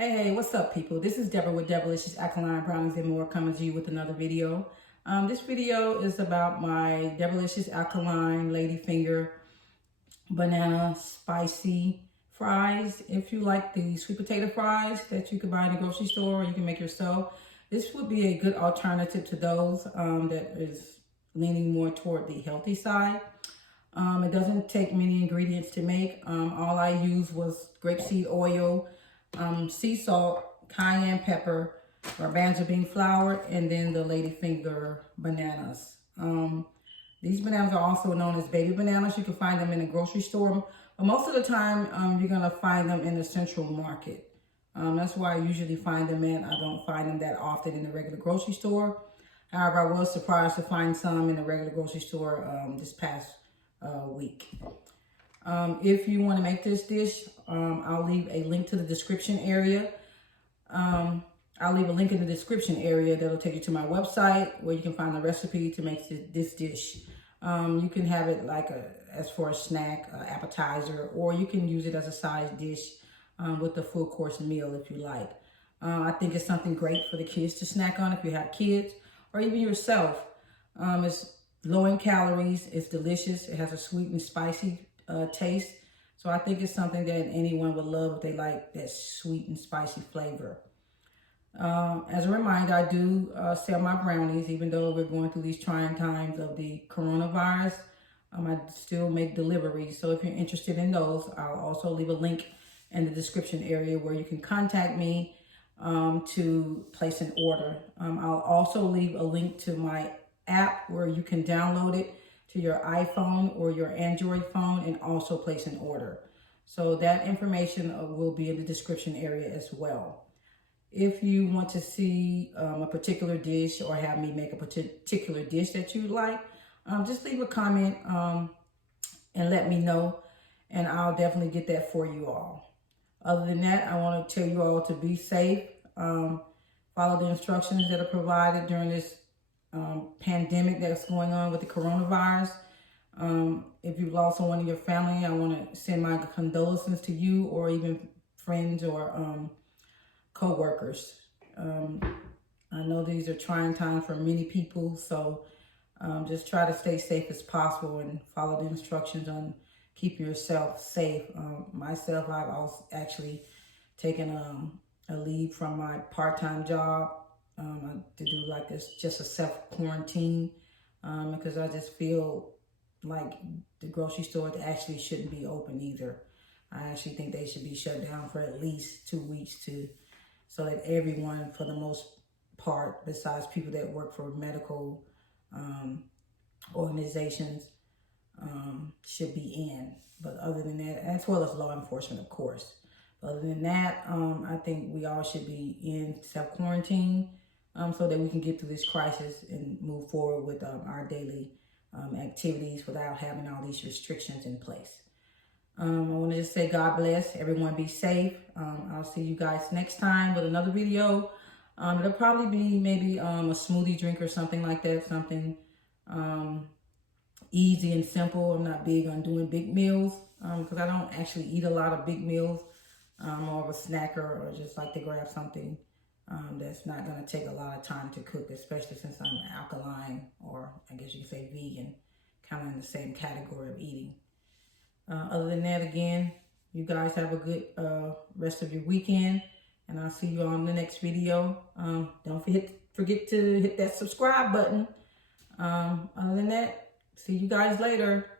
Hey, what's up, people? This is Deborah with Deborahlishus Alkaline Brownies and More, coming to you with another video. This video is about my Deborahlishus Alkaline Ladyfinger banana spicy fries. If you like the sweet potato fries that you can buy in the grocery store or you can make yourself, this would be a good alternative to those that is leaning more toward the healthy side. It doesn't take many ingredients to make. All I used was grapeseed oil, sea salt, cayenne pepper, garbanzo bean flour, and then the ladyfinger bananas. These bananas are also known as baby bananas. You can find them in the grocery store, but most of the time you're going to find them in the central market. That's where I usually find them at. I don't find them that often in the regular grocery store. However, I was surprised to find some in the regular grocery store this past week. If you want to make this dish, I'll leave a link to the description area. I'll leave a link in the description area that'll take you to my website where you can find the recipe to make this dish. You can have it like as for a snack, appetizer, or you can use it as a side dish with a full course meal if you like. I think it's something great for the kids to snack on if you have kids, or even yourself. It's low in calories, it's delicious, it has a sweet and spicy taste. So I think it's something that anyone would love if they like that sweet and spicy flavor. As a reminder, I do sell my brownies, even though we're going through these trying times of the coronavirus. I still make deliveries. So if you're interested in those, I'll also leave a link in the description area where you can contact me to place an order. I'll also leave a link to my app where you can download it to your iPhone or your Android phone and also place an order. So that information will be in the description area as well. If you want to see a particular dish or have me make a particular dish that you like, just leave a comment and let me know, and I'll definitely get that for you all. Other than that, I want to tell you all to be safe, follow the instructions that are provided during this pandemic that's going on with the coronavirus. If you've lost someone in your family, I want to send my condolences to you, or even friends or co-workers. I know these are trying times for many people, so just try to stay safe as possible and follow the instructions on keeping yourself safe. Myself, I've also actually taken a leave from my part-time job to do like this, just a self-quarantine, because I just feel like the grocery stores actually shouldn't be open either. I actually think they should be shut down for at least 2 weeks so that everyone, for the most part, besides people that work for medical organizations, should be in. But other than that, as well as law enforcement, of course. Other than that, I think we all should be in self-quarantine so that we can get through this crisis and move forward with our daily activities without having all these restrictions in place. I want to just say God bless. Everyone be safe. I'll see you guys next time with another video. It'll probably be maybe a smoothie drink or something like that. Something easy and simple. I'm not big on doing big meals because I don't actually eat a lot of big meals. I'm more of a snacker, or just like to grab something that's not going to take a lot of time to cook, especially since I'm alkaline, or I guess you could say vegan, kind of in the same category of eating. Other than that, again, you guys have a good rest of your weekend, and I'll see you on the next video. Don't forget to hit that subscribe button. Other than that, see you guys later.